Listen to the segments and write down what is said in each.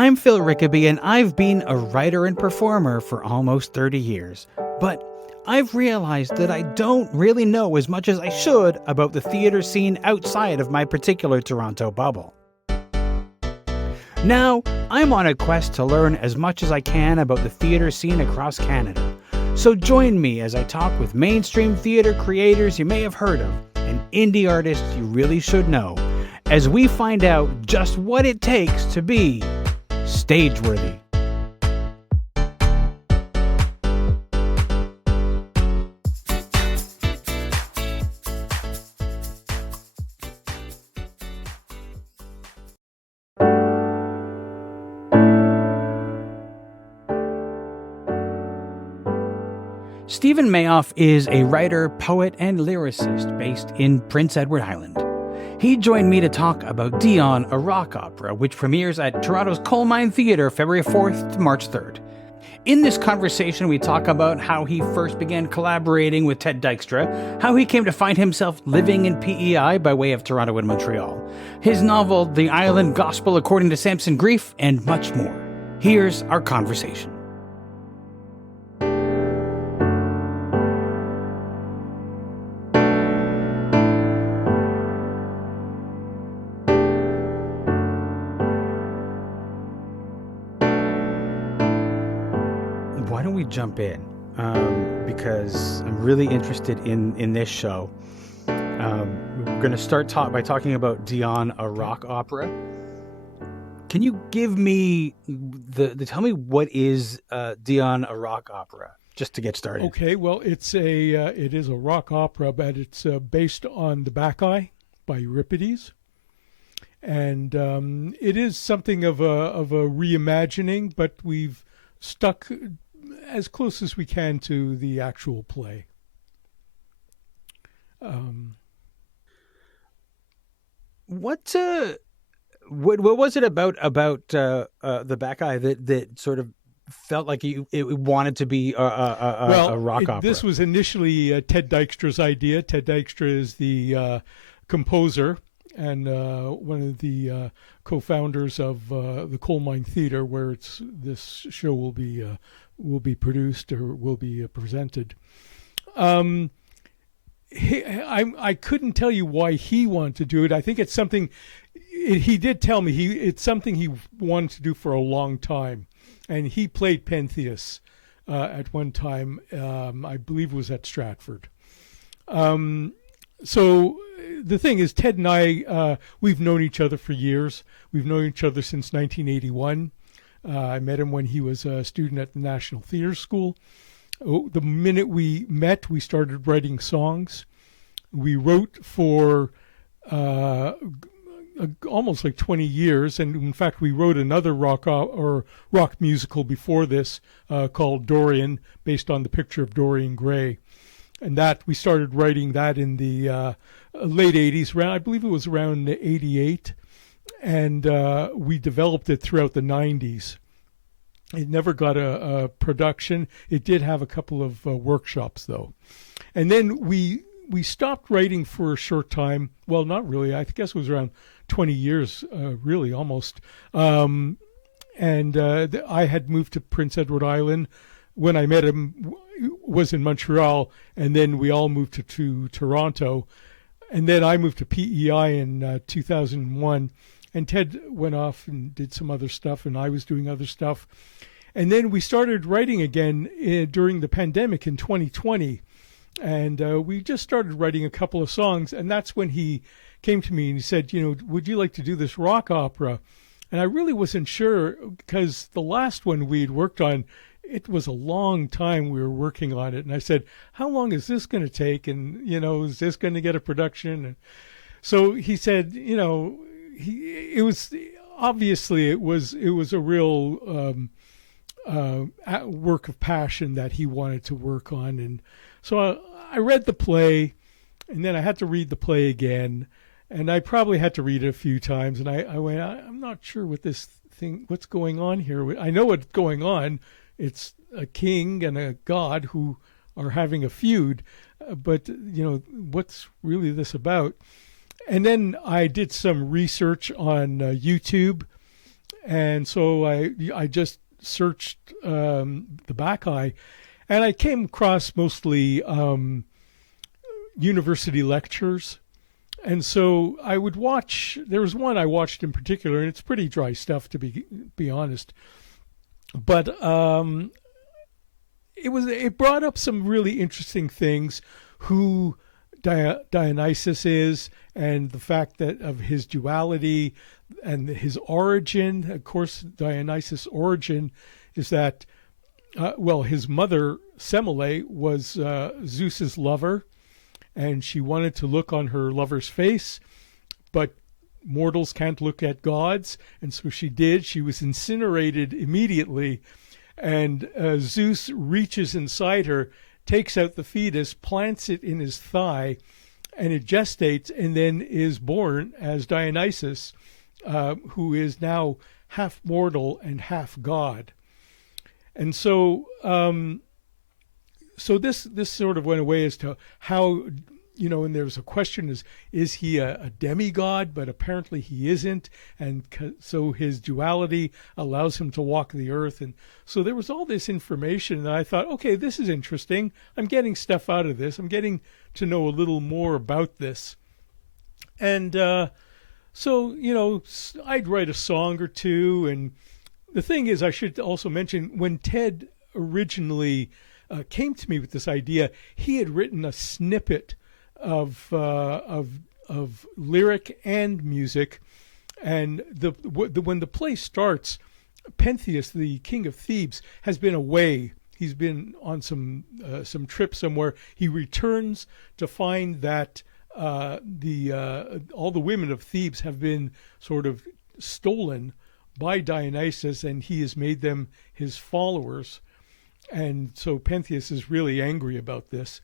I'm Phil Rickaby, and I've been a writer and performer for almost 30 years. But I've realized that I don't really know as much as I should about the theatre scene outside of my particular Toronto bubble. Now, I'm on a quest to learn as much as I can about the theatre scene across Canada. So join me as I talk with mainstream theatre creators you may have heard of and indie artists you really should know, as we find out just what it takes to be stage-worthy. Stephen Mayoff is a writer, poet, and lyricist based in Prince Edward Island. He joined me to talk about Dion, a rock opera, which premieres at Toronto's Coal Mine Theatre February 4th to March 3rd. In this conversation, we talk about how he first began collaborating with Ted Dykstra, how he came to find himself living in PEI by way of Toronto and Montreal, his novel, The Island Gospel According to Samson Grief, and much more. Here's our conversation. Why don't we jump in? Because I'm really interested in this show. We're going to start by talking about Dion, a rock opera. Can you give me tell me what is Dion, a rock opera, just to get started? Okay, well, it is a rock opera, but it's based on the Bacchae by Euripides, and it is something of a reimagining, but we've stuck as close as we can to the actual play. What was it about the Bacchae that sort of felt like it wanted to be a rock opera? This was initially Ted Dykstra's idea. Ted Dykstra is the composer and one of the co-founders of the Coal Mine Theatre, where this show will be produced or will be presented. I couldn't tell you why he wanted to do it. I think it's something he did tell me. It's something he wanted to do for a long time, and he played Pentheus at one time. I believe it was at Stratford. So the thing is, Ted and I, we've known each other for years. We've known each other since 1981. I met him when he was a student at the National Theatre School. The minute we met, we started writing songs. We wrote for almost like 20 years, and in fact, we wrote another rock musical before this called Dorian, based on the picture of Dorian Gray, and that we started writing that in the late 80s. I believe it was around 88. And we developed it throughout the 90s. It never got a production. It did have a couple of workshops, though. And then we stopped writing for a short time. Well, not really. I guess it was around 20 years, really, almost. I had moved to Prince Edward Island. When I met him, was in Montreal, and then we all moved to Toronto. And then I moved to PEI in 2001. And Ted went off and did some other stuff, and I was doing other stuff. And then we started writing again during the pandemic in 2020. And we just started writing a couple of songs. And that's when he came to me and he said, would you like to do this rock opera? And I really wasn't sure, because the last one we had worked on, it was a long time we were working on it. And I said, how long is this going to take? And, is this going to get a production? And so he said, it was obviously it was a real work of passion that he wanted to work on, and so I read the play, and then I had to read the play again, and I probably had to read it a few times, and I went, I'm not sure what's going on here. I know what's going on. It's a king and a god who are having a feud, but what's really this about? And then I did some research on YouTube, And so I just searched the Bacchae, and I came across mostly university lectures. And so I would watch. There was one I watched in particular, and it's pretty dry stuff, to be honest. But it brought up some really interesting things. Who Dionysus is, and the fact that of his duality and his origin. Of course, Dionysus' origin is that, his mother Semele was Zeus's lover, and she wanted to look on her lover's face, but mortals can't look at gods, and so she did. She was incinerated immediately, and Zeus reaches inside her, takes out the fetus, plants it in his thigh, and it gestates and then is born as Dionysus, who is now half mortal and half god. And so this sort of went away as to how, and there was a question, is he a demigod? But apparently he isn't, and so his duality allows him to walk the earth. And so there was all this information, and I thought, okay, this is interesting. I'm getting stuff out of this. I'm getting to know a little more about this. And so, I'd write a song or two. And the thing is, I should also mention, when Ted originally came to me with this idea, he had written a snippet of lyric and music, and when the play starts, Pentheus, the king of Thebes, has been away. He's been on some trip somewhere. He returns to find that all the women of Thebes have been sort of stolen by Dionysus, and he has made them his followers. And so Pentheus is really angry about this.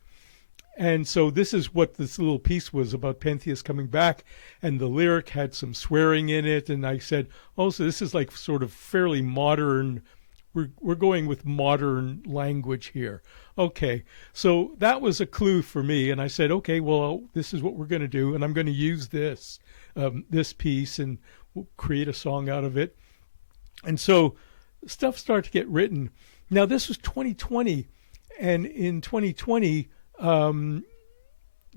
And so this is what this little piece was about, Pentheus coming back, and the lyric had some swearing in it. And I said, oh, so this is like sort of fairly modern. We're going with modern language here. Okay, so that was a clue for me. And I said, okay, well, this is what we're going to do, and I'm going to use this piece, and we'll create a song out of it. And so stuff started to get written. Now, this was 2020, and in 2020,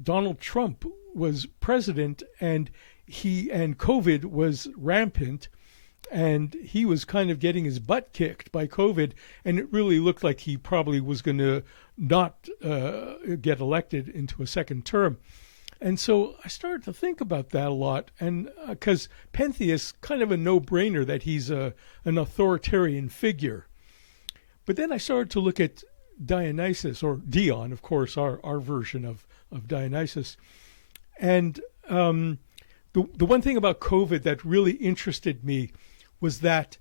Donald Trump was president, and COVID was rampant, and he was kind of getting his butt kicked by COVID, and it really looked like he probably was going to not get elected into a second term. And so I started to think about that a lot, and because Pentheus, kind of a no-brainer that he's an authoritarian figure. But then I started to look at Dionysus, or Dion, of course, our version of Dionysus. And the one thing about COVID that really interested me was that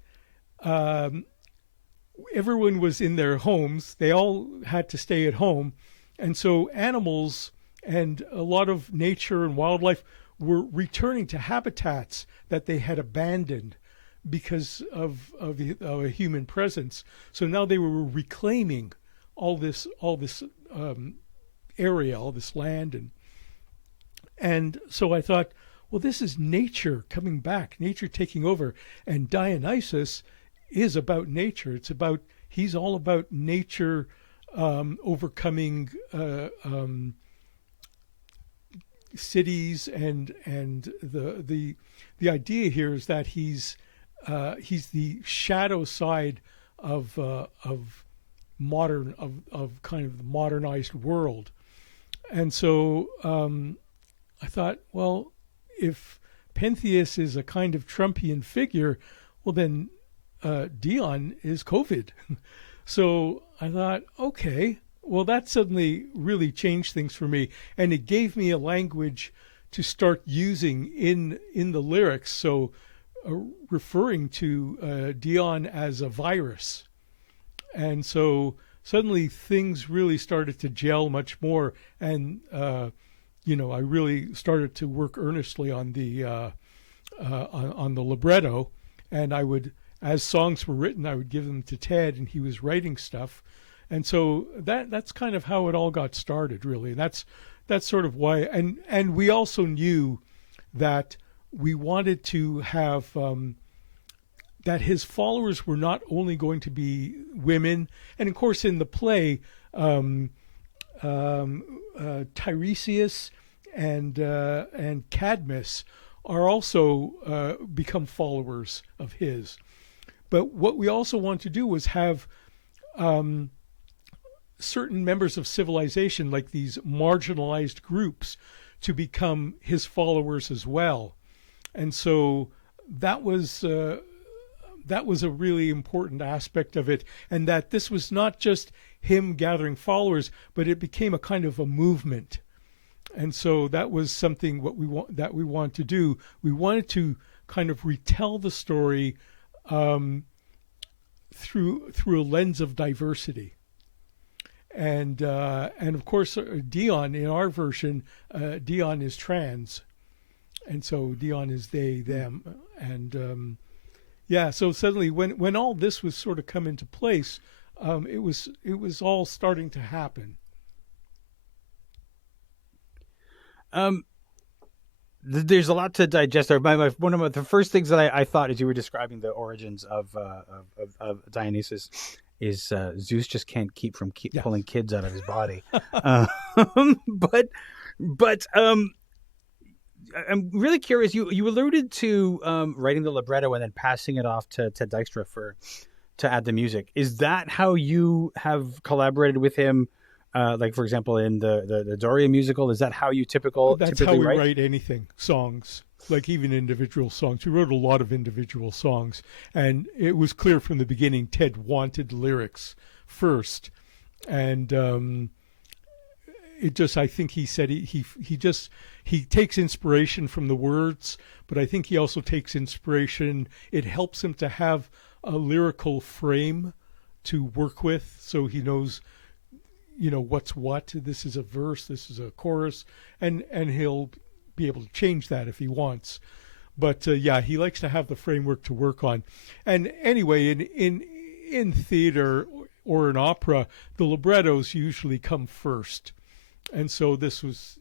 everyone was in their homes. They all had to stay at home. And so animals and a lot of nature and wildlife were returning to habitats that they had abandoned because of a human presence. So now they were reclaiming all this area, all this land, and so I thought, well, this is nature coming back, nature taking over, and Dionysus is about nature. He's all about nature overcoming cities, and the idea here is that he's the shadow side of kind of the modernized world. And so I thought, well, if Pentheus is a kind of Trumpian figure, well, then Dion is COVID. So I thought, okay, well, that suddenly really changed things for me, and it gave me a language to start using in the lyrics. So referring to Dion as a virus. And so suddenly things really started to gel much more, and I really started to work earnestly on the libretto. And I would, as songs were written, I would give them to Ted, and he was writing stuff. And so that's kind of how it all got started, really. And that's sort of why. And we also knew that we wanted to have that his followers were not only going to be women, and of course in the play, Tiresias and Cadmus are also become followers of his. But what we also want to do was have certain members of civilization, like these marginalized groups, to become his followers as well. And so that was a really important aspect of it, and that this was not just him gathering followers, but it became a kind of a movement. And so that was something that we want to do. We wanted to kind of retell the story through a lens of diversity. And of course, Dion, in our version, Dion is trans, and so Dion is they, them, and so suddenly when all this was sort of come into place, it was all starting to happen. There's a lot to digest there. One of the first things that I thought as you were describing the origins of Dionysus is Zeus just can't keep pulling kids out of his body. But I'm really curious. You alluded to writing the libretto and then passing it off to Ted Dykstra to add the music. Is that how you have collaborated with him? Like, for example, in the Dorian musical, is that how you That's how we write? write anything, songs, like even individual songs. We wrote a lot of individual songs, and it was clear from the beginning Ted wanted lyrics first. And I think he said he takes inspiration from the words, but I think he also takes inspiration. It helps him to have a lyrical frame to work with, so he knows, what's what. This is a verse, this is a chorus, and he'll be able to change that if he wants. But he likes to have the framework to work on. And anyway, in theater or in opera, the librettos usually come first. And so this was,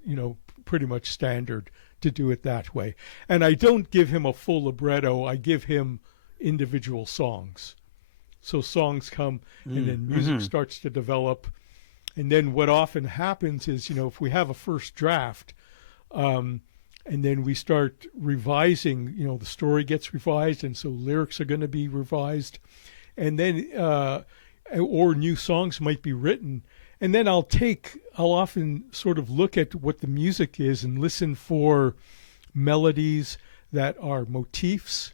pretty much standard to do it that way. And I don't give him a full libretto, I give him individual songs. So songs come, and then music starts to develop. And then what often happens is, if we have a first draft, and then we start revising, the story gets revised, and so lyrics are going to be revised. And then, or new songs might be written. And then I'll often sort of look at what the music is and listen for melodies that are motifs,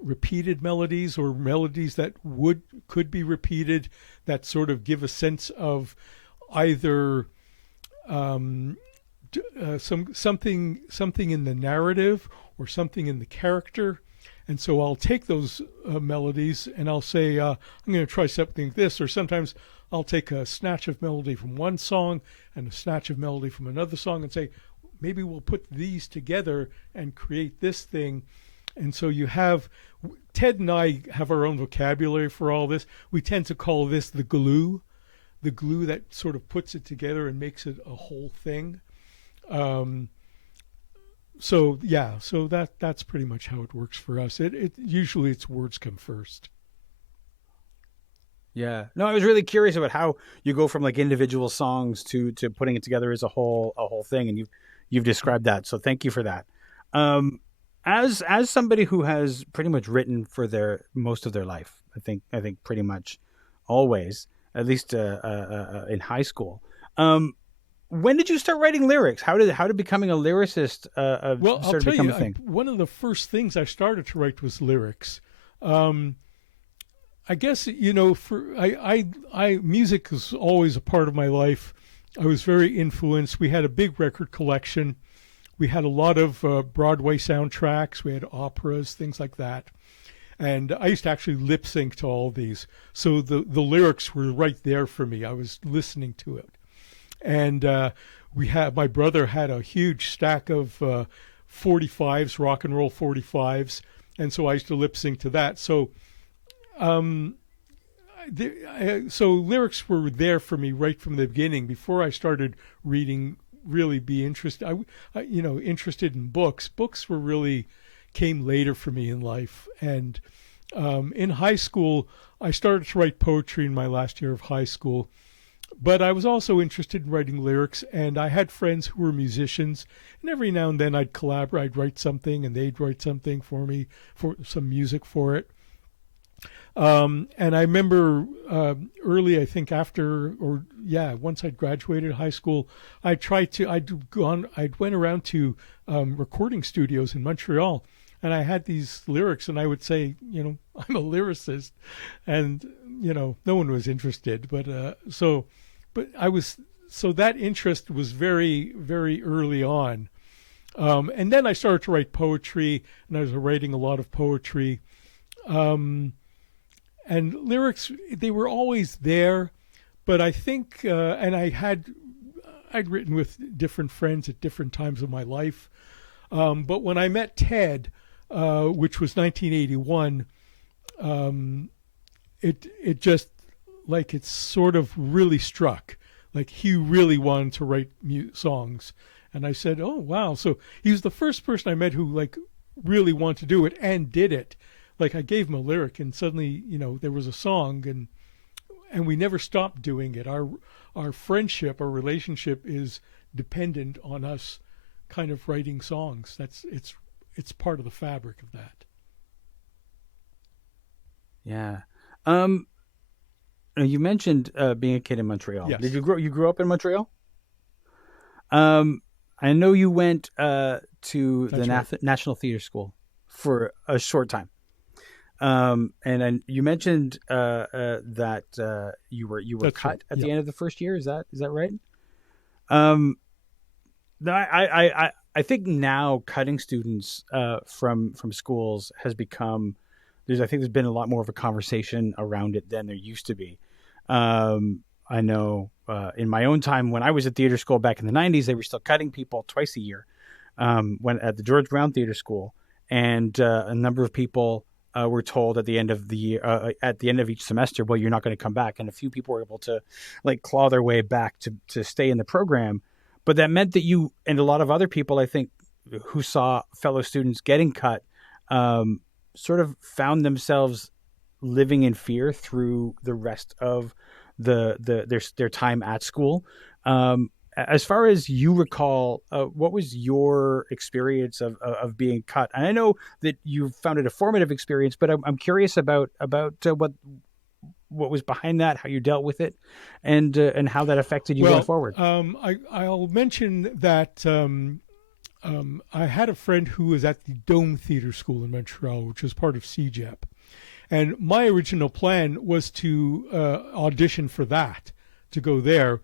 repeated melodies, or melodies that could be repeated, that sort of give a sense of either something in the narrative or something in the character. And so I'll take those melodies and I'll say, I'm going to try something like this. Or sometimes I'll take a snatch of melody from one song and a snatch of melody from another song and say, maybe we'll put these together and create this thing. And so Ted and I have our own vocabulary for all this. We tend to call this the glue that sort of puts it together and makes it a whole thing. So that's pretty much how it works for us. It usually its words come first. Yeah. No, I was really curious about how you go from like individual songs to putting it together as a whole thing, and you've described that. So thank you for that. As somebody who has pretty much written for most of their life, I think pretty much always, at least in high school. When did you start writing lyrics? How did becoming a lyricist start to become a thing? One of the first things I started to write was lyrics. I guess music was always a part of my life. I was very influenced. We had a big record collection. We had a lot of Broadway soundtracks. We had operas, things like that. And I used to actually lip sync to all these. So the lyrics were right there for me. I was listening to it. And my brother had a huge stack of 45s, rock and roll 45s. And so I used to lip sync to that. So lyrics were there for me right from the beginning. Before I started reading, really be interested. Interested in books. Books came later for me in life, and In high school, I started to write poetry in my last year of high school, but I was also interested in writing lyrics, and I had friends who were musicians, and every now and then I'd collaborate, I'd write something, and they'd write something for me, for some music for it. And I remember early, I think once I'd graduated high school, I'd went around to recording studios in Montreal, and I had these lyrics, and I would say, I'm a lyricist, and no one was interested, but that interest was very, very early on, and then I started to write poetry, and I was writing a lot of poetry. And lyrics, they were always there, but I think, and I'd written with different friends at different times of my life. But when I met Ted, which was 1981, it just, like, it sort of really struck. Like, he really wanted to write songs. And I said, oh, wow. So he was the first person I met who, like, really wanted to do it and did it. Like, I gave him a lyric, and suddenly, there was a song, and we never stopped doing it. Our friendship, our relationship is dependent on us kind of writing songs. It's part of the fabric of that. Yeah. You mentioned being a kid in Montreal. Yes. Did you grew up in Montreal? I know you went to the National Theatre School for a short time. And you mentioned that you were That's cut right. at the Yeah. end of the first year. Is that right? I think now cutting students from schools has become there's been a lot more of a conversation around it than there used to be. I know in my own time when I was at theater school back in the 90s, they were still cutting people twice a year. When at the George Brown Theater School, and a number of people were told at the end of the year, at the end of each semester, well, you're not going to come back. And a few people were able to like claw their way back to stay in the program. But that meant that you and a lot of other people, I think, who saw fellow students getting cut, sort of found themselves living in fear through the rest of their time at school. As far as you recall, what was your experience of being cut? And I know that you found it a formative experience, but I'm curious about what was behind that, how you dealt with it, and how that affected you going forward. I'll mention that I had a friend who was at the Dome Theatre School in Montreal, which was part of CJEP. And my original plan was to audition for that, to go there.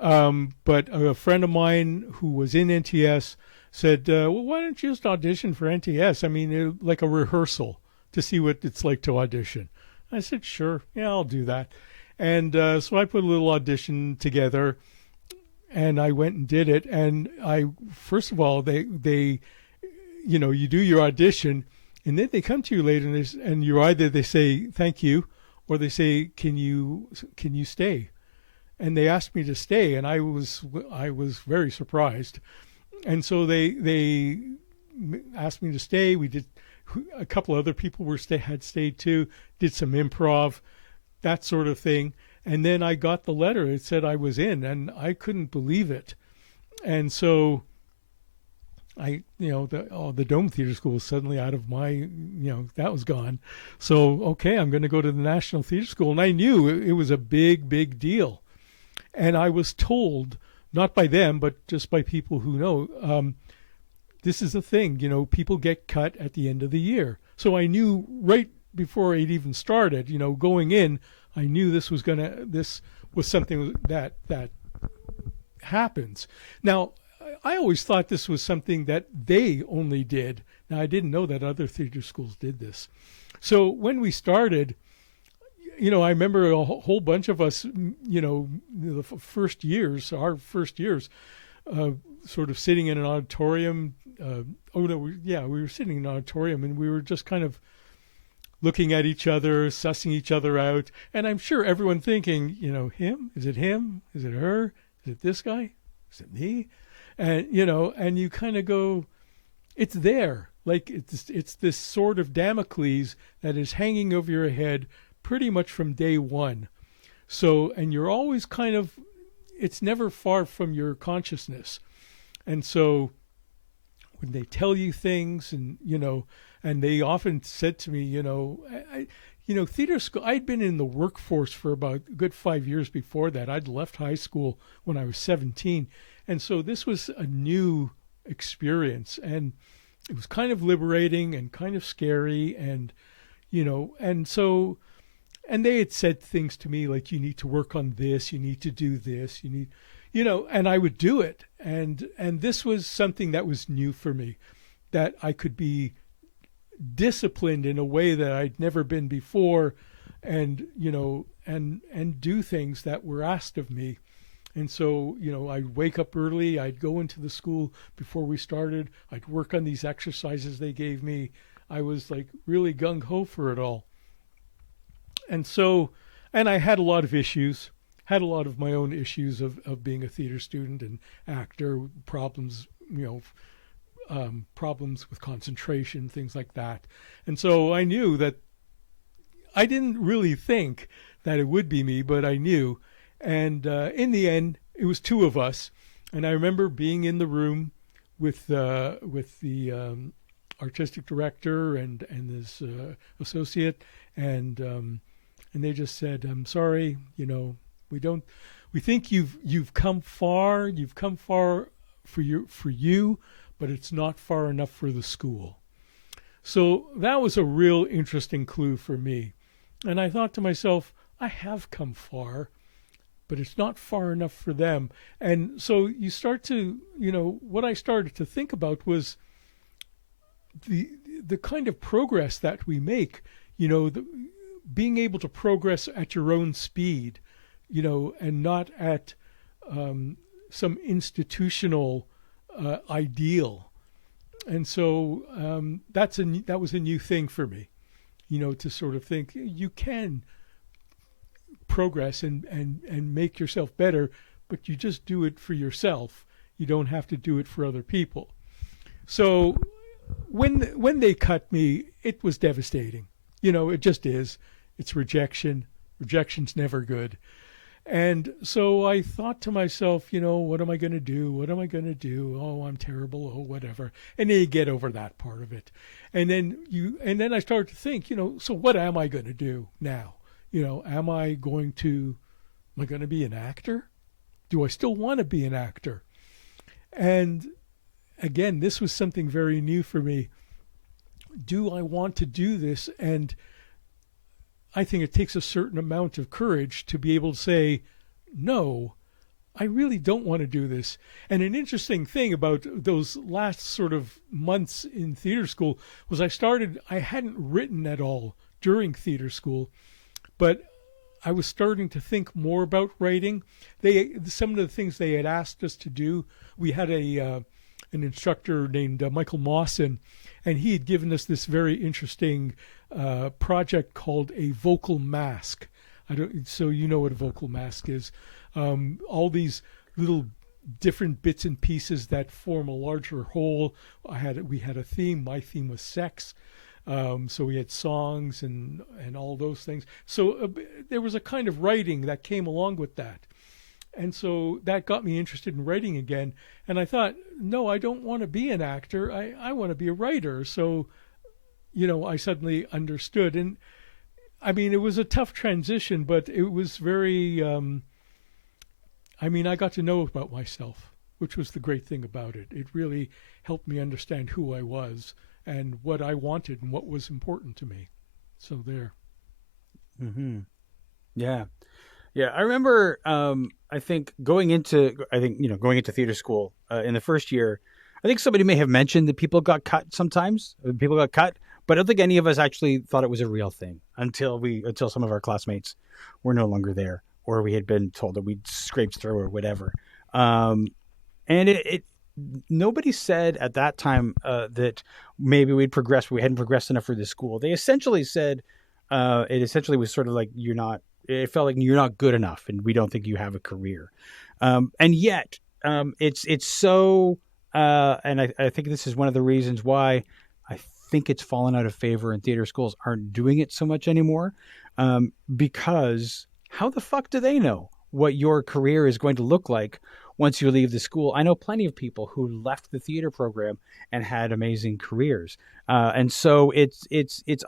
But a friend of mine who was in NTS said, well, why don't you just audition for NTS? I mean, like a rehearsal to see what it's like to audition. I said, sure, yeah, I'll do that. And so I put a little audition together, and I went and did it. And first of all, they you do your audition, and then they come to you later, and they say thank you, or they say, can you stay? And they asked me to stay, and I was very surprised. And so they asked me to stay. We did. A couple other people had stayed too. Did some improv, that sort of thing. And then I got the letter. It said I was in, and I couldn't believe it. And so the Dome Theatre School was suddenly out of my, that was gone. So, okay, I'm going to go to the National Theatre School. And I knew it was a big, big deal. And I was told, not by them, but just by people who know, this is a thing, people get cut at the end of the year. So I knew right before it even started, going in, I knew this was something that happens. Now, I always thought this was something that they only did. Now, I didn't know that other theater schools did this. So when we started, I remember a whole bunch of us, our first years, sort of sitting in an auditorium. We were sitting in an auditorium, and we were just kind of looking at each other, sussing each other out. And I'm sure everyone thinking, him? Is it him? Is it her? Is it this guy? Is it me? And, and you kind of go, it's there. like it's this sword of Damocles that is hanging over your head pretty much from day one. So, and you're always it's never far from your consciousness. And so when they tell you things and, and they often said to me, theater school, I'd been in the workforce for about a good 5 years before that. I'd left high school when I was 17. And so this was a new experience, and it was kind of liberating and kind of scary. And, and they had said things to me like, you need to work on this, you need to do this, you need, and I would do it. And this was something that was new for me, that I could be disciplined in a way that I'd never been before, and, and do things that were asked of me. And so, I'd wake up early, I'd go into the school before we started, I'd work on these exercises they gave me. I was like really gung-ho for it all. And so, and I had a lot of issues, had a lot of my own issues of being a theater student and actor, problems, problems with concentration, things like that. And so I knew that I didn't really think that it would be me, but I knew. And in the end, it was two of us. And I remember being in the room with the artistic director and this associate, and they just said, "I'm sorry, we think you've come far for you, but it's not far enough for the school." So that was a real interesting clue for me. And I thought to myself, I have come far, but it's not far enough for them. And so you start to, what I started to think about was the kind of progress that we make, being able to progress at your own speed, and not at some institutional ideal. And so that was a new thing for me, to sort of think you can progress and make yourself better, but you just do it for yourself. You don't have to do it for other people. So when they cut me, it was devastating. It just is. It's rejection. Rejection's never good. And so I thought to myself, what am I going to do? What am I going to do? Oh, I'm terrible. Oh, whatever. And then you get over that part of it. And then I started to think, so what am I going to do now? Am I going to be an actor? Do I still want to be an actor? And again, this was something very new for me. Do I want to do this? And I think it takes a certain amount of courage to be able to say, no, I really don't want to do this. And an interesting thing about those last sort of months in theater school was I hadn't written at all during theater school, but I was starting to think more about writing. Some of the things they had asked us to do, we had an instructor named Michael Mawson, and he had given us this very interesting project called a vocal mask. So you know what a vocal mask is. All these little different bits and pieces that form a larger whole. We had a theme. My theme was sex. So we had songs and all those things. So there was a kind of writing that came along with that. And so that got me interested in writing again. And I thought, no, I don't want to be an actor. I want to be a writer. So, I suddenly understood. And I mean, it was a tough transition, but it was very, I got to know about myself, which was the great thing about it. It really helped me understand who I was and what I wanted and what was important to me. So there. Mm-hmm. Yeah. Yeah. I remember, I think going into theater school in the first year, I think somebody may have mentioned that people got cut sometimes. People got cut, but I don't think any of us actually thought it was a real thing until some of our classmates were no longer there, or we had been told that we'd scraped through or whatever. And nobody said at that time that maybe we hadn't progressed enough for this school. They essentially said it essentially was sort of like it felt like you're not good enough and we don't think you have a career. And yet it's so, and I think this is one of the reasons why I think it's fallen out of favor and theater schools aren't doing it so much anymore, because how the fuck do they know what your career is going to look like once you leave the school? I know plenty of people who left the theater program and had amazing careers, and so it's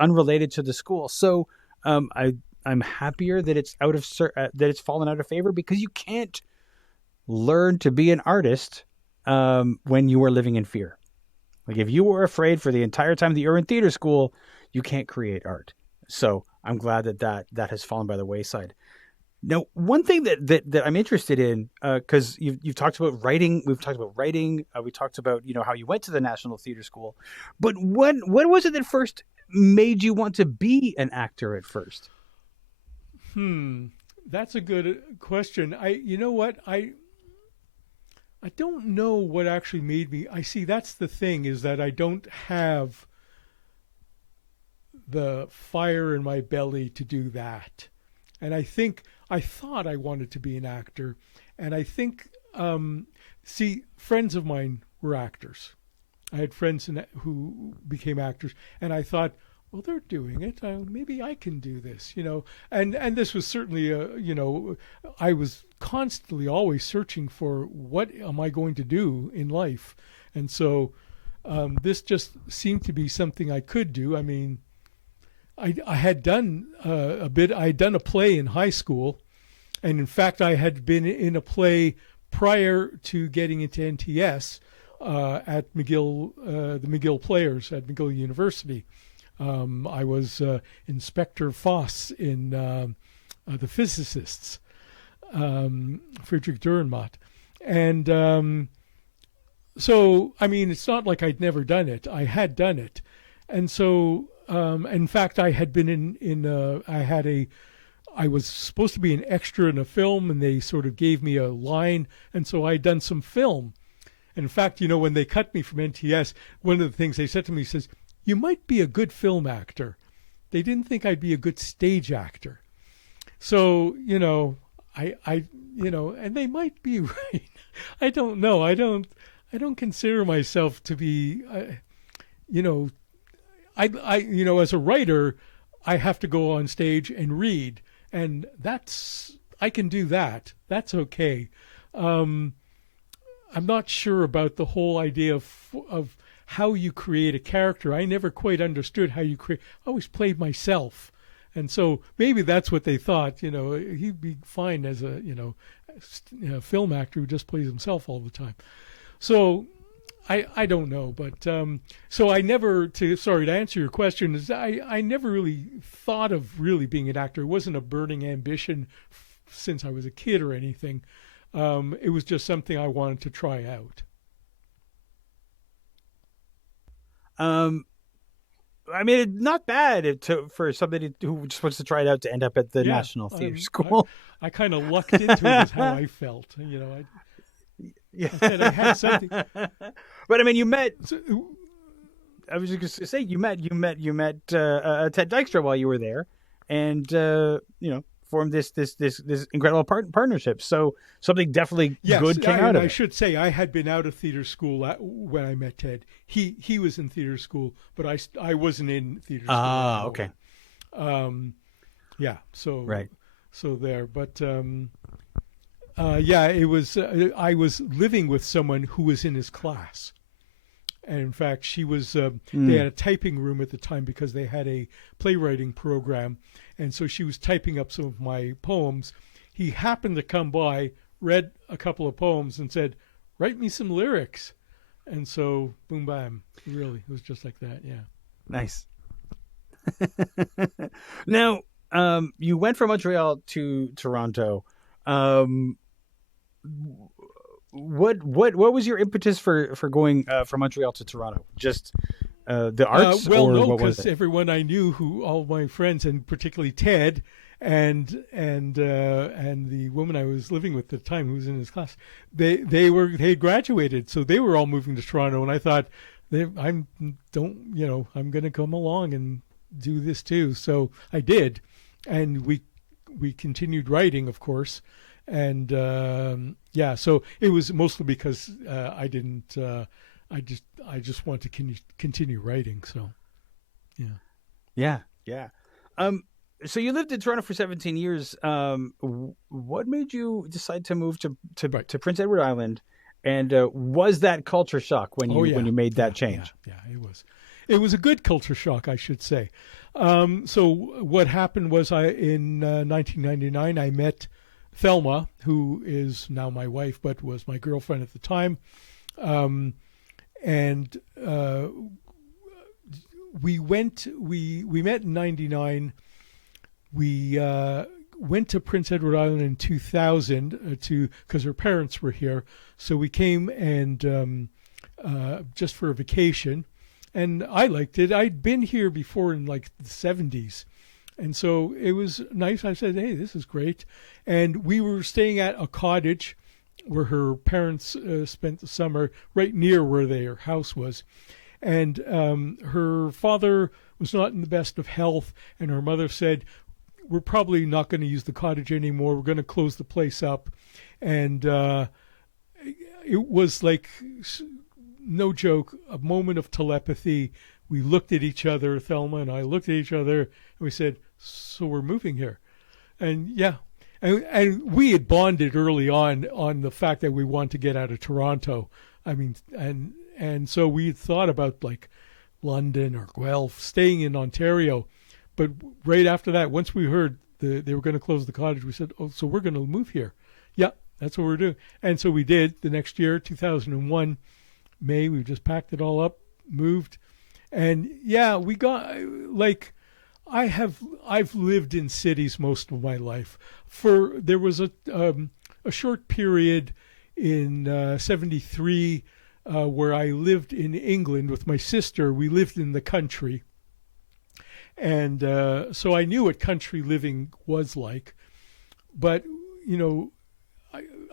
unrelated to the school. So I'm happier that it's that it's fallen out of favor, because you can't learn to be an artist when you are living in fear. Like, if you were afraid for the entire time that you're in theater school, you can't create art. So I'm glad that has fallen by the wayside. Now, one thing that I'm interested in, because you've talked about writing, we talked about, how you went to the National Theatre School, but what was it that first made you want to be an actor at first? That's a good question. I don't know what actually made me. I see, that's the thing, is that I don't have the fire in my belly to do that. And I thought I wanted to be an actor. And I think, friends of mine were actors. I had friends who became actors. And I thought, well, they're doing it. Maybe I can do this, And this was certainly, I was constantly always searching for what am I going to do in life. And so this just seemed to be something I could do. I mean, I had done a bit. I had done a play in high school. And in fact, I had been in a play prior to getting into NTS at McGill, the McGill Players at McGill University. I was Inspector Foss in The Physicists, Friedrich Dürrenmatt. And so, I mean, it's not like I'd never done it. I had done it. And so, in fact, I had been I was supposed to be an extra in a film, and they sort of gave me a line. And so I'd done some film. And in fact, when they cut me from NTS, one of the things they said to me says, "You might be a good film actor." They didn't think I'd be a good stage actor. So, and they might be right. I don't know. I don't consider myself to be, as a writer, I have to go on stage and read, and I can do that. That's okay. I'm not sure about the whole idea of how you create a character. I never quite understood how you create. I always played myself. And so maybe that's what they thought, he'd be fine as a, film actor who just plays himself all the time. So I don't know. But so I never, to answer your question, is I never really thought of really being an actor. It wasn't a burning ambition since I was a kid or anything. It was just something I wanted to try out. I mean, not bad for somebody who just wants to try it out to end up at the National Theatre School. I kind of lucked into it, is how I felt. I said I had something. But I mean, you met. I was just going to say you met Ted Dykstra while you were there, and formed this incredible partnership. So something definitely good came out of it. I should say I had been out of theater school when I met Ted. He was in theater school, but I wasn't in theater school. Ah, okay. So right. So there, but it was. I was living with someone who was in his class. And in fact, she was. They had a typing room at the time because they had a playwriting program, and so she was typing up some of my poems. He happened to come by, read a couple of poems, and said, "Write me some lyrics." And so, boom, bam. Really, it was just like that. Yeah. Nice. Now, you went from Montreal to Toronto. What was your impetus for going from Montreal to Toronto? Just the arts, or no, what was because it? everyone I knew, all my friends, and particularly Ted, and the woman I was living with at the time, who was in his class, they had graduated, so they were all moving to Toronto, and I thought, I'm going to come along and do this too. So I did, and we continued writing, of course. And so it was mostly because I just want to continue writing. So Yeah, yeah. So you lived in Toronto for 17 years. What made you decide to move Right. to Prince Edward Island? And was that culture shock Oh when yeah, you made that yeah, change? yeah. It was a good culture shock, I should say. So what happened was, I in 1999 I met Thelma, who is now my wife, but was my girlfriend at the time, and we met in '99. We went to Prince Edward Island in 2000 because her parents were here, so we came and just for a vacation, and I liked it. I'd been here before in like the '70s, and so it was nice. I said, "Hey, this is great," and we were staying at a cottage where her parents spent the summer, right near where their house was. And her father was not in the best of health, and her mother said, "We're probably not going to use the cottage anymore. We're going to close the place up." And it was like, no joke, a moment of telepathy. We looked at each other, Thelma and I looked at each other, and we said, "So we're moving here." And yeah, and we had bonded early on the fact that we want to get out of Toronto. I mean, and so we had thought about like London or Guelph, staying in Ontario. But right after that, once we heard they were going to close the cottage, we said, "Oh, so we're going to move here." Yeah, that's what we're doing. And so we did. The next year, 2001, May, we just packed it all up, moved. And yeah, we got like, I've lived in cities most of my life. There was a short period in '73 where I lived in England with my sister. We lived in the country, and so I knew what country living was like. But you know,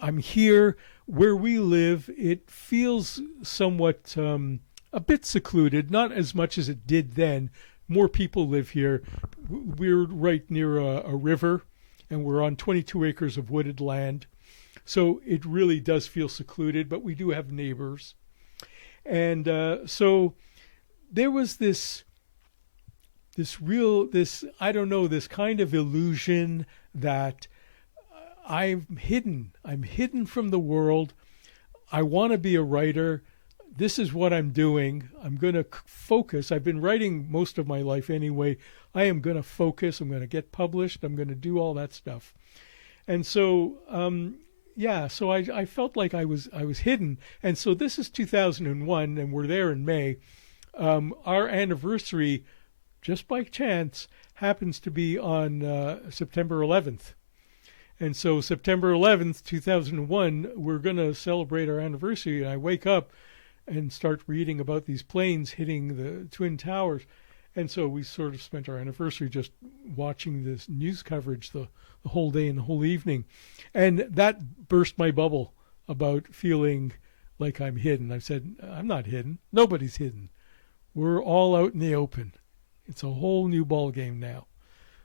I'm here where we live. It feels somewhat a bit secluded, not as much as it did then. More people live here. We're right near a river, and we're on 22 acres of wooded land. So it really does feel secluded, but we do have neighbors. And so there was this I don't know, this kind of illusion that I'm hidden. I'm hidden from the world. I want to be a writer. This is what I'm doing. I'm going to focus. I've been writing most of my life anyway. I am going to focus. I'm going to get published. I'm going to do all that stuff. And so, so I felt like I was hidden. And so this is 2001, and we're there in May. Our anniversary, just by chance, happens to be on September 11th. And so September 11th, 2001, we're going to celebrate our anniversary. And I wake up and start reading about these planes hitting the Twin Towers. And so we sort of spent our anniversary just watching this news coverage the whole day and the whole evening. And that burst my bubble about feeling like I'm hidden. I said, I'm not hidden. Nobody's hidden. We're all out in the open. It's a whole new ball game now.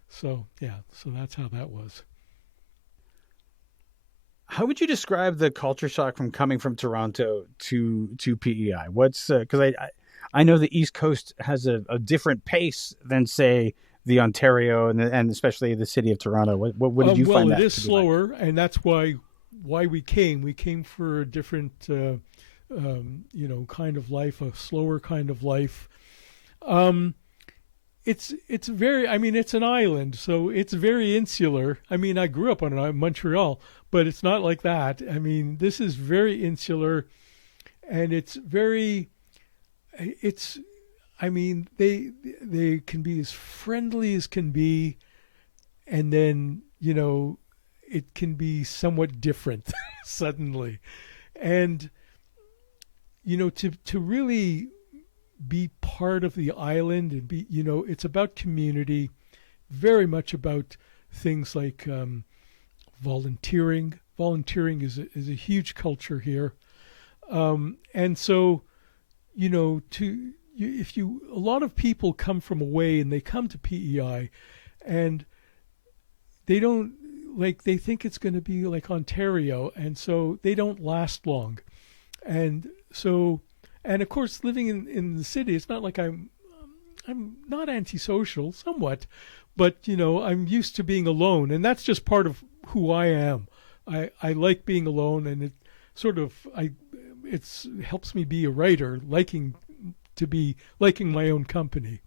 So, yeah, so that's how that was. How would you describe the culture shock from coming from Toronto to PEI? What's because I know the East Coast has a different pace than say the Ontario and especially the city of Toronto. What did you find that? Well, it is slower, like? And that's why we came. We came for a different kind of life, a slower kind of life. It's very, I mean, it's an island, so it's very insular. I mean, I grew up on Montreal, but it's not like that. I mean, this is very insular, and it's very, I mean, they can be as friendly as can be, and then, it can be somewhat different suddenly. And, to really be part of the island and be, it's about community, very much about things like volunteering. Volunteering is a huge culture here. And so, a lot of people come from away and they come to PEI and they don't, they think it's going to be like Ontario, and so they don't last long. And so, and of course, living in the city, it's not like I'm I'm not antisocial, somewhat, but I'm used to being alone, and that's just part of who I am. I like being alone, and it sort of it's helps me be a writer, liking my own company.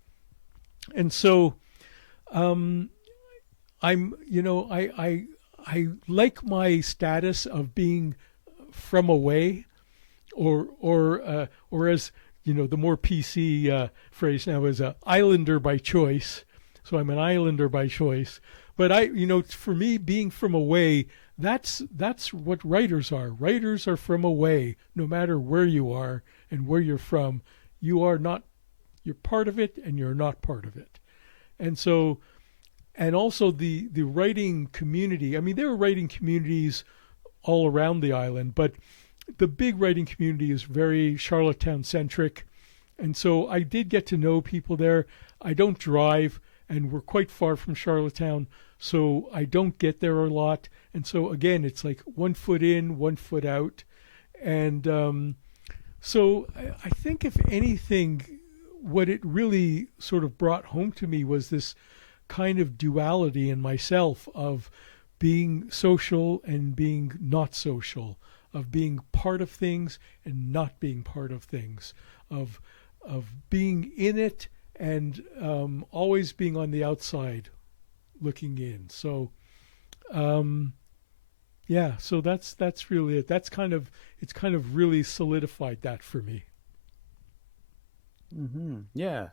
And so I'm I like my status of being from away, or as the more PC phrase now is a islander by choice. So I'm an islander by choice. But for me, being from away, that's what writers are. Writers are from away, no matter where you are and where you're from. You're part of it and you're not part of it. And so, and also the writing community. I mean, there are writing communities all around the island, but the big writing community is very Charlottetown centric. And so I did get to know people there. I don't drive, and we're quite far from Charlottetown, so I don't get there a lot. And so again, it's like 1 foot in, 1 foot out. And so I think if anything, what it really sort of brought home to me was this kind of duality in myself of being social and being not social, of being part of things and not being part of things, of being in it and always being on the outside looking in. So so that's really it. It's kind of really solidified that for me. Mm-hmm. Yeah.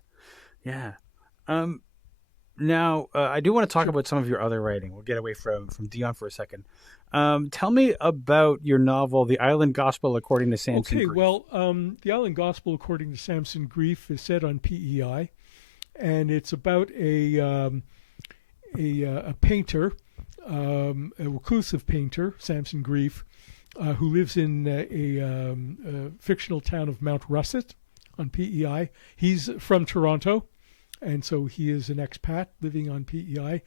Now, I do want to talk about some of your other writing. We'll get away from Dion for a second. Tell me about your novel, The Island Gospel According to Samson Grief. Okay, well, The Island Gospel According to Samson Grief is set on PEI, and it's about a painter, a reclusive painter, Samson Grief, who lives in a fictional town of Mount Russet on PEI. He's from Toronto, and so he is an expat living on PEI.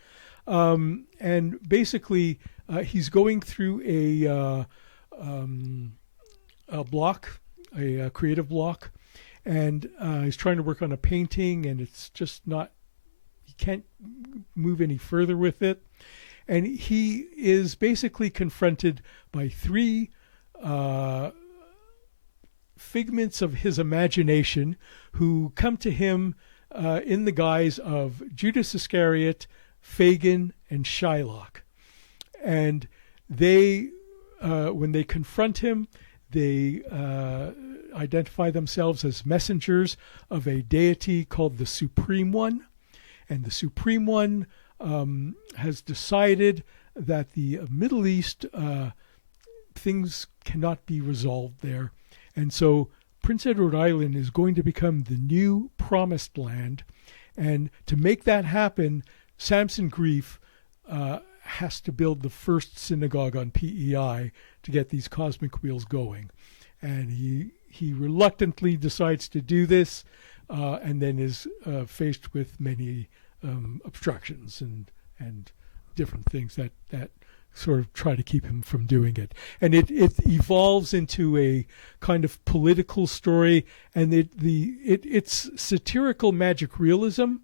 And basically, he's going through a block, a creative block, and he's trying to work on a painting, and it's just not, he can't move any further with it. And he is basically confronted by three figments of his imagination who come to him in the guise of Judas Iscariot, Fagin, and Shylock. And they, when they confront him, they identify themselves as messengers of a deity called the Supreme One. And the Supreme One has decided that the Middle East, things cannot be resolved there. And so Prince Edward Island is going to become the new promised land. And to make that happen, Samson Grief has to build the first synagogue on PEI to get these cosmic wheels going. And he reluctantly decides to do this, and then is faced with many obstructions and different things that sort of try to keep him from doing it. And it evolves into a kind of political story, and it's satirical magic realism.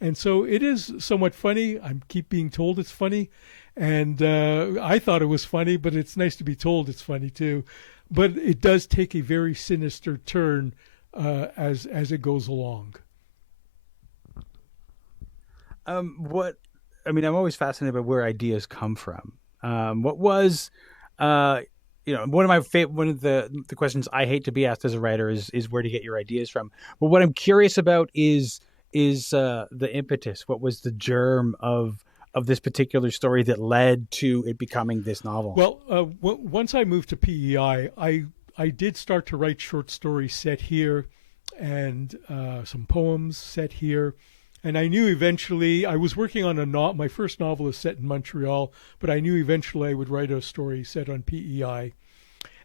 And so it is somewhat funny. I keep being told it's funny, and I thought it was funny, but it's nice to be told it's funny too. But it does take a very sinister turn as it goes along. I'm always fascinated by where ideas come from. What was, one of the questions I hate to be asked as a writer is where to get your ideas from. But what I'm curious about is the impetus. What was the germ of this particular story that led to it becoming this novel? Well, once I moved to PEI, I did start to write short stories set here, and some poems set here. And I knew eventually, I was working on my first novel is set in Montreal, but I knew eventually I would write a story set on PEI.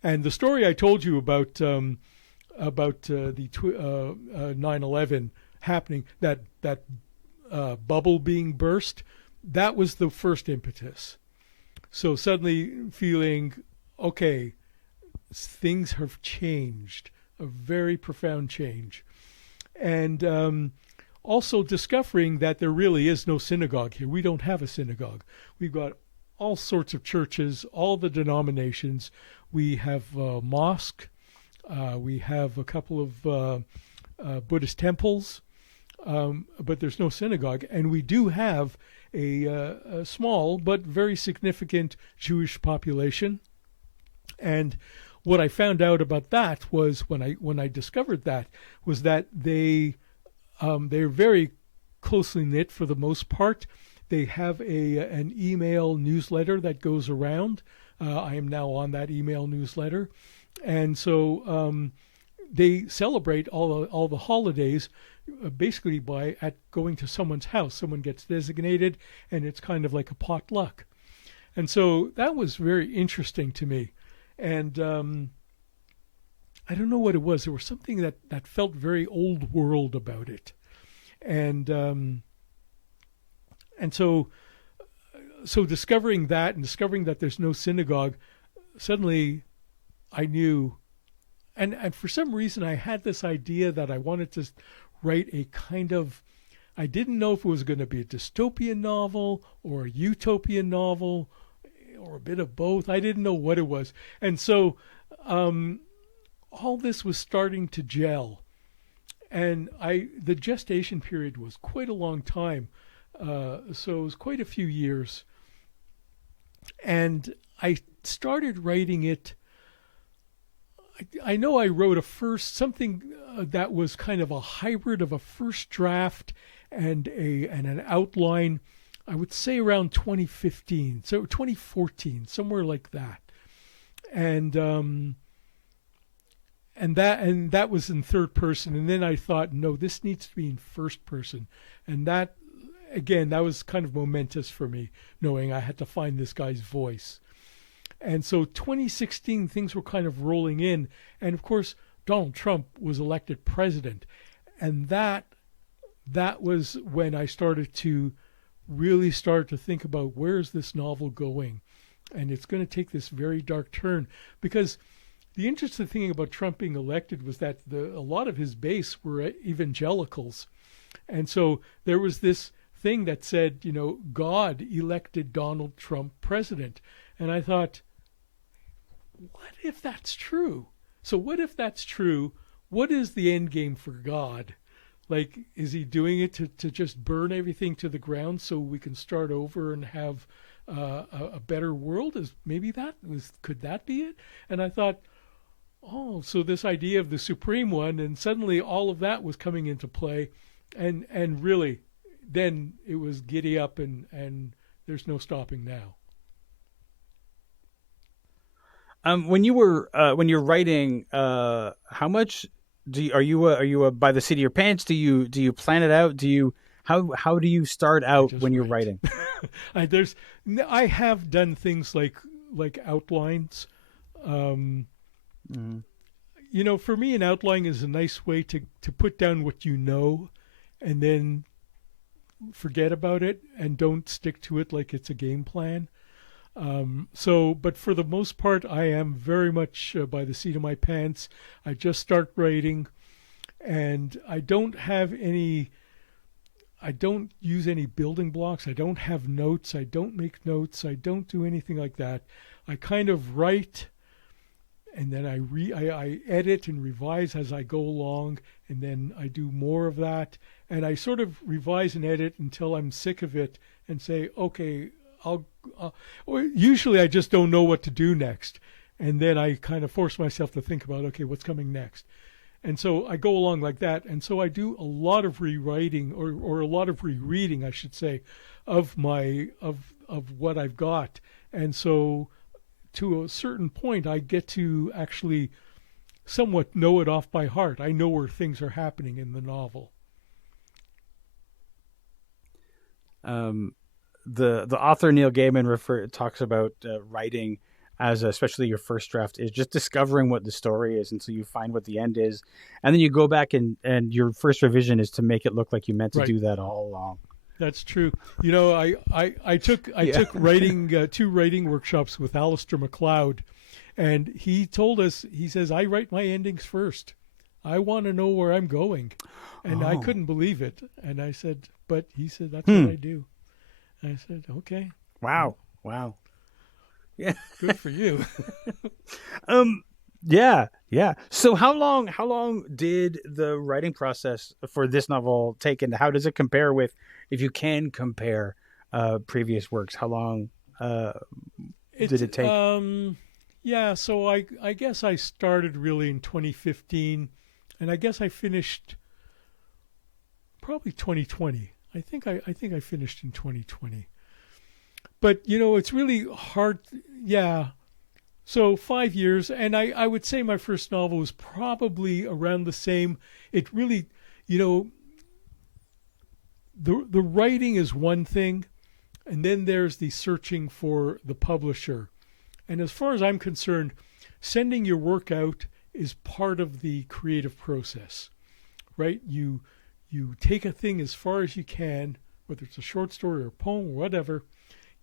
And the story I told you about the 9/11 happening, that bubble being burst, that was the first impetus. So suddenly feeling, okay, things have changed, a very profound change. And also discovering that there really is no synagogue here. We don't have a synagogue. We've got all sorts of churches, all the denominations. We have a mosque. We have a couple of Buddhist temples, but there's no synagogue. And we do have a small but very significant Jewish population. And what I found out about that was when I discovered that was that they're very closely knit for the most part. They have an email newsletter that goes around. I am now on that email newsletter, and so they celebrate all the holidays basically by going to someone's house. Someone gets designated, and it's kind of like a potluck. And so that was very interesting to me. And I don't know what it was. There was something that felt very old world about it. And so discovering that and discovering that there's no synagogue, suddenly I knew, and for some reason I had this idea that I wanted to write a kind of, I didn't know if it was going to be a dystopian novel or a utopian novel or a bit of both. I didn't know what it was. And so all this was starting to gel. And the gestation period was quite a long time. So it was quite a few years. And I started writing it. I know I wrote something that was kind of a hybrid of a first draft and an outline, I would say around 2015, so 2014, somewhere like that. And that was in third person. And then I thought, no, this needs to be in first person. And that, again, that was kind of momentous for me, knowing I had to find this guy's voice. And so 2016, things were kind of rolling in. And of course, Donald Trump was elected president. And that was when I started to really start to think about, where is this novel going? And it's going to take this very dark turn. Because the interesting thing about Trump being elected was that a lot of his base were evangelicals. And so there was this thing that said, God elected Donald Trump president. And I thought, what if that's true? So what if that's true? What is the end game for God? Like, is he doing it to just burn everything to the ground so we can start over and have a better world? Could that be it? And I thought, oh, so this idea of the Supreme One, and suddenly all of that was coming into play, and really, then it was giddy up, and there's no stopping now. When you're writing, how much are you by the seat of your pants? Do you plan it out? How do you start out when you're writing? I have done things like outlines. For me, an outline is a nice way to put down what you know, and then forget about it and don't stick to it like it's a game plan. But for the most part, I am very much by the seat of my pants. I just start writing, and I don't use any building blocks. I don't have notes. I don't make notes. I don't do anything like that. I kind of write, and then I edit and revise as I go along, and then I do more of that. And I sort of revise and edit until I'm sick of it and say, okay, usually I just don't know what to do next. And then I kind of force myself to think about, okay, what's coming next? And so I go along like that. And so I do a lot of rewriting or a lot of rereading, I should say, of what I've got. And so to a certain point, I get to actually somewhat know it off by heart. I know where things are happening in the novel. The author Neil Gaiman talks about writing as especially your first draft is just discovering what the story is until you find what the end is, and then you go back and your first revision is to make it look like you meant to do that all along. That's true. I took writing 2 writing workshops with Alistair MacLeod, and he told us, he says, I write my endings first. I want to know where I'm going. And I Oh. couldn't believe it. And I said, but he said, that's what I do. I said, okay, Wow. Wow. Yeah. good for you. Yeah. Yeah. So how long did the writing process for this novel take, and how does it compare with, if you can compare, previous works? How long did it take? Yeah, so I guess I started really in 2015, and I guess I finished probably 2020. I think I finished in 2020. But it's really hard. Yeah. So 5 years, and I would say my first novel was probably around the same. It really, the writing is one thing, and then there's the searching for the publisher. And as far as I'm concerned, sending your work out is part of the creative process, right? You take a thing as far as you can, whether it's a short story or a poem or whatever.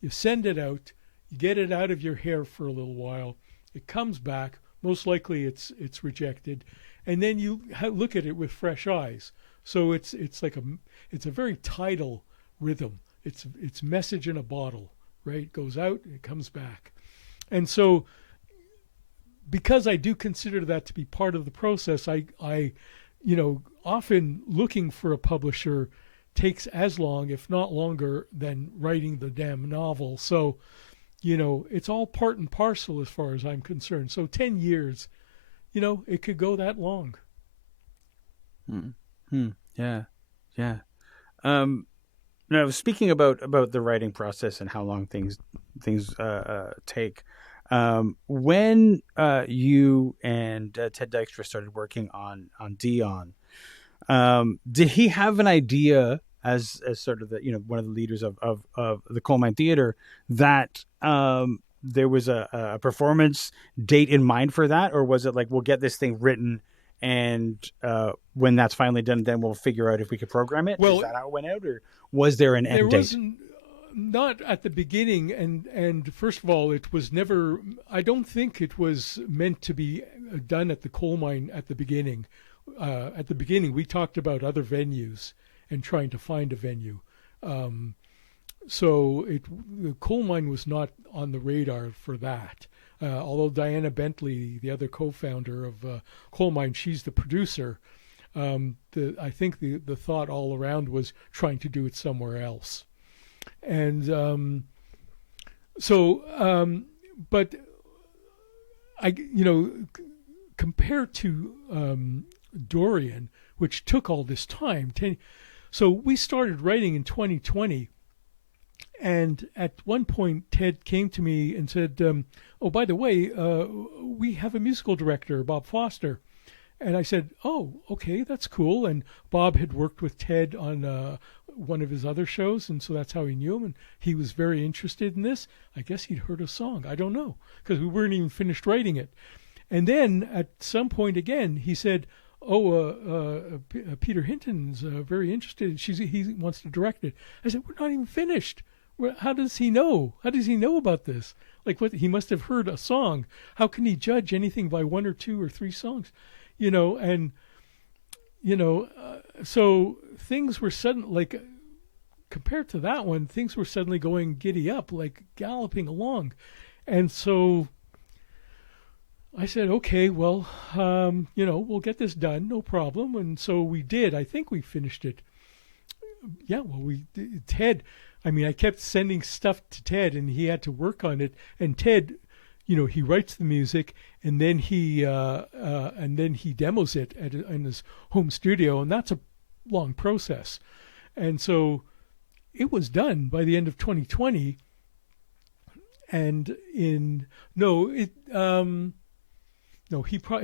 You send it out, you get it out of your hair for a little while. It comes back. Most likely, it's rejected, and then you look at it with fresh eyes. So it's a very tidal rhythm. It's message in a bottle, right? It goes out and it comes back. And so, because I do consider that to be part of the process, I often looking for a publisher takes as long, if not longer, than writing the damn novel. So, it's all part and parcel as far as I'm concerned. So 10 years, it could go that long. Yeah. Yeah. Now, speaking about the writing process and how long things take, when you and Ted Dykstra started working on Dion, did he have an idea as sort of the one of the leaders of the Coal Mine Theatre that there was a performance date in mind for that, or was it like, we'll get this thing written, and when that's finally done, then we'll figure out if we could program it? Well, is that how it went out, or was there an end date? Not at the beginning, and first of all, it was never. I don't think it was meant to be done at the coal mine at the beginning. At the beginning, we talked about other venues and trying to find a venue. So the coal mine was not on the radar for that. Although Diana Bentley, the other co-founder of Coal Mine, she's the producer. I think the thought all around was trying to do it somewhere else. And but I, compared to Dorian, which took all this time, so we started writing in 2020. And at one point, Ted came to me and said, oh, by the way, we have a musical director, Bob Foster. And I said, oh, okay, that's cool. And Bob had worked with Ted on one of his other shows, and so that's how he knew him. And he was very interested in this. I guess he'd heard a song. I don't know, because we weren't even finished writing it. And then at some point again, he said, Peter Hinton's very interested. He wants to direct it. I said, we're not even finished. How does he know? How does he know about this? Like, what? He must have heard a song. How can he judge anything by one or two or three songs? So things were like, compared to that one, things were suddenly going giddy up, like galloping along. And so I said, okay, well, we'll get this done, no problem. And so we did. I think we finished it. Yeah, well, Ted, I kept sending stuff to Ted, and he had to work on it. And Ted, he writes the music, and then he demos it in his home studio, and that's a long process. And so it was done by the end of 2020. And it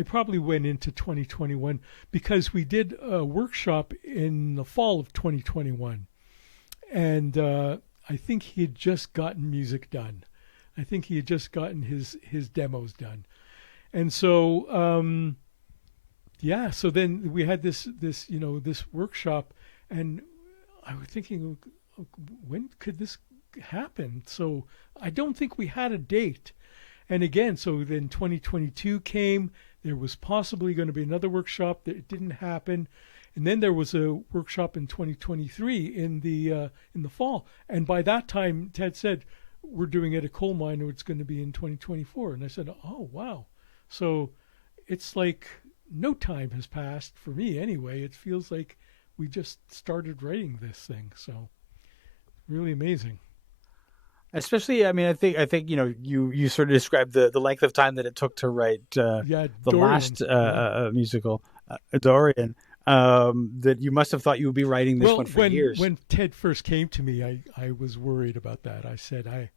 probably went into 2021, because we did a workshop in the fall of 2021. And I think he had just gotten music done. I think he had just gotten his demos done. And so, so then we had this workshop, and I was thinking, when could this happen? So I don't think we had a date. And again, so then 2022 came, There was possibly going to be another workshop that it didn't happen. And then there was a workshop in 2023 in the fall. And by that time, Ted said, we're doing it at a coal mine, or it's going to be in 2024. And I said, oh, wow. So it's like no time has passed for me anyway. It feels like we just started writing this thing. So really amazing. Especially, I mean, I think you sort of described the length of time that it took to write the Dorian. last musical, Dorian. That you must have thought you would be writing this one for years. When Ted first came to me, I was worried about that. I said,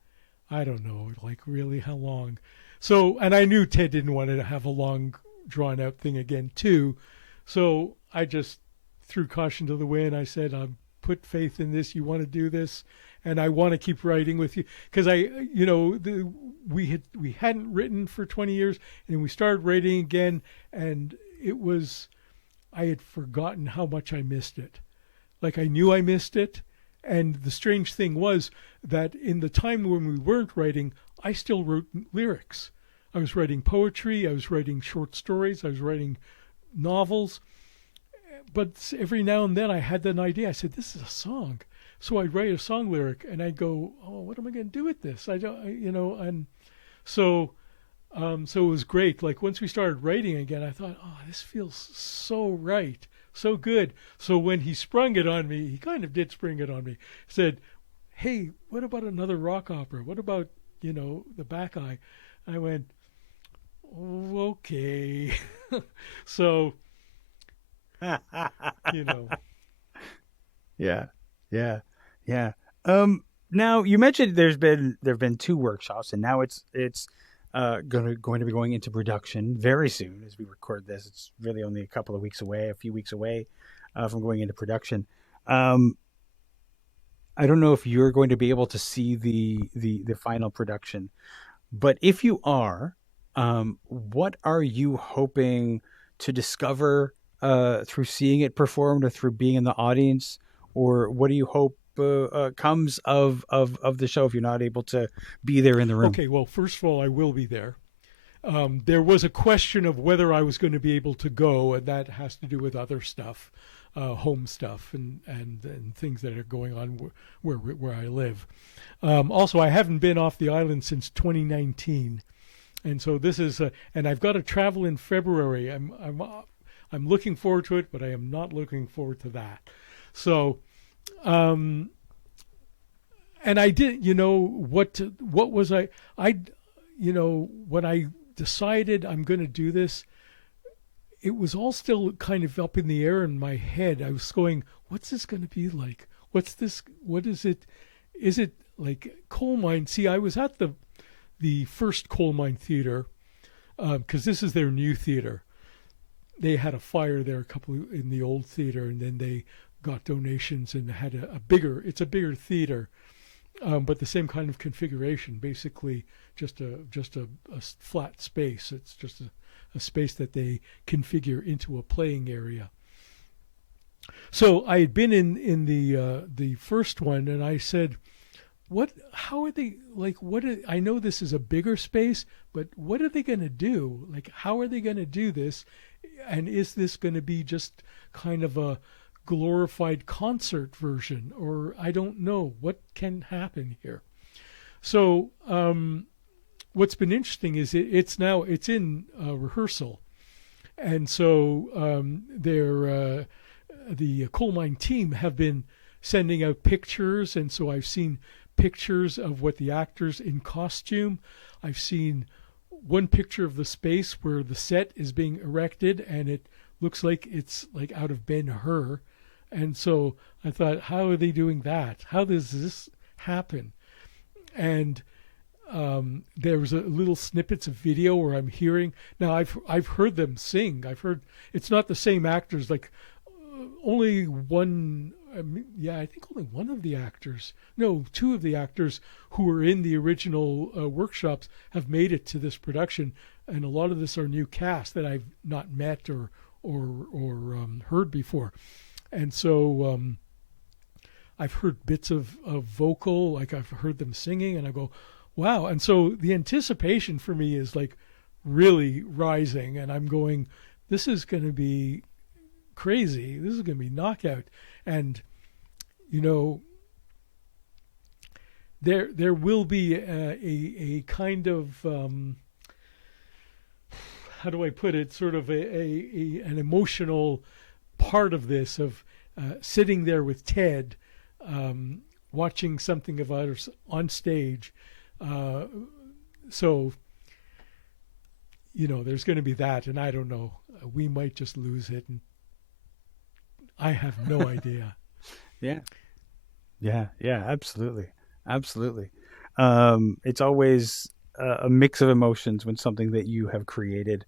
I don't know, like really how long? So, and I knew Ted didn't want to have a long drawn out thing again too. So I just threw caution to the wind. I said, put faith in this. You want to do this, and I want to keep writing with you, because we hadn't written for 20 years, and we started writing again, and I had forgotten how much I missed it. Like, I knew I missed it, and the strange thing was that in the time when we weren't writing, I still wrote lyrics. I was writing poetry, I was writing short stories, I was writing novels. But every now and then I had an idea. I said, this is a song. So I'd write a song lyric, and I'd go, oh, what am I going to do with this? And so it was great. Like, once we started writing again, I thought, oh, this feels so right, so good. So when he sprung it on me, he kind of did spring it on me. Said, hey, what about another rock opera? What about, the Bacchae? I went, oh, okay. So, Yeah. Now you mentioned there've been 2 workshops, and now it's going to be going into production very soon as we record this. It's really only a few weeks away from going into production. I don't know if you're going to be able to see the final production, but if you are, what are you hoping to discover through seeing it performed, or through being in the audience, or what do you hope comes of the show if you're not able to be there in the room? Okay, well, first of all, I will be there. There was a question of whether I was going to be able to go, and that has to do with other stuff, home stuff, and things that are going on where I live. Also, I haven't been off the island since 2019, and so this is and I've got to travel in February. I'm looking forward to it, but I am not looking forward to that. So, and I did, what was I, when I decided I'm going to do this, it was all still kind of up in the air in my head. I was going, what's this going to be like? What's this? What is it? Is it like coal mine? See, I was at the first coal mine theater, because this is their new theater. They had a fire there in the old theater, and then they got donations and had it's a bigger theater, but the same kind of configuration, basically just a flat space. It's just a space that they configure into a playing area. So I had been in the first one, and I said, how are they, like, I know this is a bigger space, but what are they going to do? Like, how are they going to do this? And is this going to be just kind of a glorified concert version, or I don't know what can happen here. So what's been interesting is it's in rehearsal, and so the coal mine team have been sending out pictures, and so I've seen pictures of what the actors in costume. I've seen one picture of the space where the set is being erected, and it looks like it's like out of Ben-Hur. And so I thought, how are they doing that? How does this happen? And there was a little snippets of video where I'm hearing. Now I've heard them sing. I've heard it's not the same actors. Like only one. I think only one of the actors. No, 2 of the actors who were in the original workshops have made it to this production, and a lot of this are new cast that I've not met or heard before. And so I've heard bits of vocal, like I've heard them singing, and I go, wow. And so the anticipation for me is like really rising, and I'm going, this is going to be crazy. This is going to be knockout. And, you know, there will be a kind of, how do I put it, sort of an emotional part of this, of sitting there with Ted, watching something of ours on stage. So, you know, there's going to be that, and I don't know. We might just lose it, and I have no idea. Yeah, absolutely. It's always a mix of emotions when something that you have created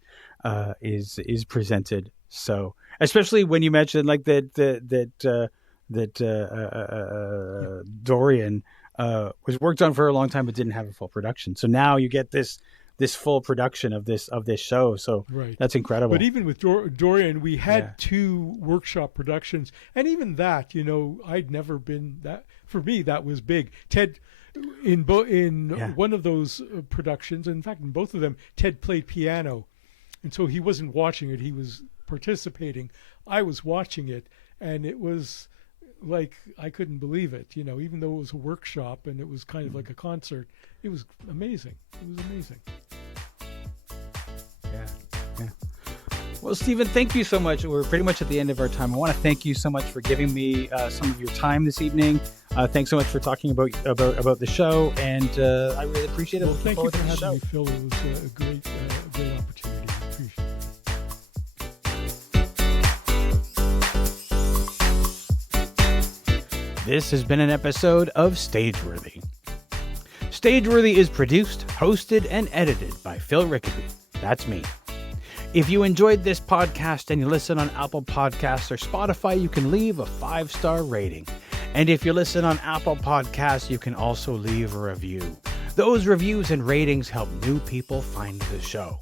is presented. So, especially when you mentioned like that Dorian was worked on for a long time but didn't have a full production. So now you get this full production of this show. So right. That's incredible. But even with Dorian, we had 2 workshop productions, and even that, you know, I'd never been that. For me, that was big. Ted, in one of those productions, in fact, in both of them, Ted played piano, and so he wasn't watching it; he was participating. I was watching it, and it was like I couldn't believe it. You know, even though it was a workshop and it was kind of like a concert, it was amazing. It was amazing. Yeah. Well, Stephen, thank you so much. We're pretty much at the end of our time. I want to thank you so much for giving me some of your time this evening. Thanks so much for talking about the show, and I really appreciate it. Well, thank you for having me, Phil. It was a great opportunity. I appreciate it. This has been an episode of Stageworthy. Stageworthy is produced, hosted, and edited by Phil Rickaby. That's me. If you enjoyed this podcast and you listen on Apple Podcasts or Spotify, you can leave a 5-star rating. And if you listen on Apple Podcasts, you can also leave a review. Those reviews and ratings help new people find the show.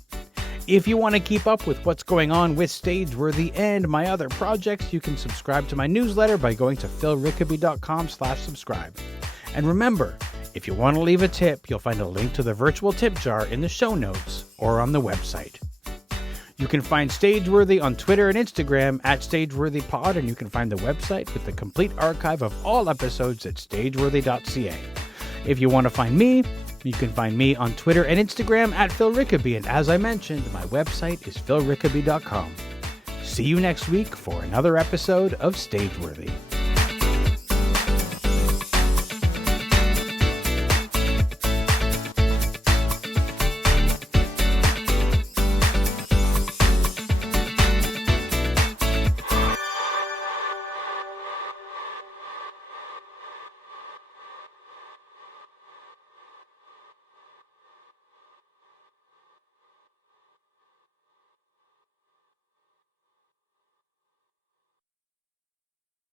If you want to keep up with what's going on with Stageworthy and my other projects, you can subscribe to my newsletter by going to philrickaby.com/subscribe. And remember, if you want to leave a tip, you'll find a link to the virtual tip jar in the show notes or on the website. You can find Stageworthy on Twitter and Instagram at StageworthyPod, and you can find the website with the complete archive of all episodes at stageworthy.ca. If you want to find me, you can find me on Twitter and Instagram at Phil Rickaby, and as I mentioned, my website is philrickaby.com. See you next week for another episode of Stageworthy.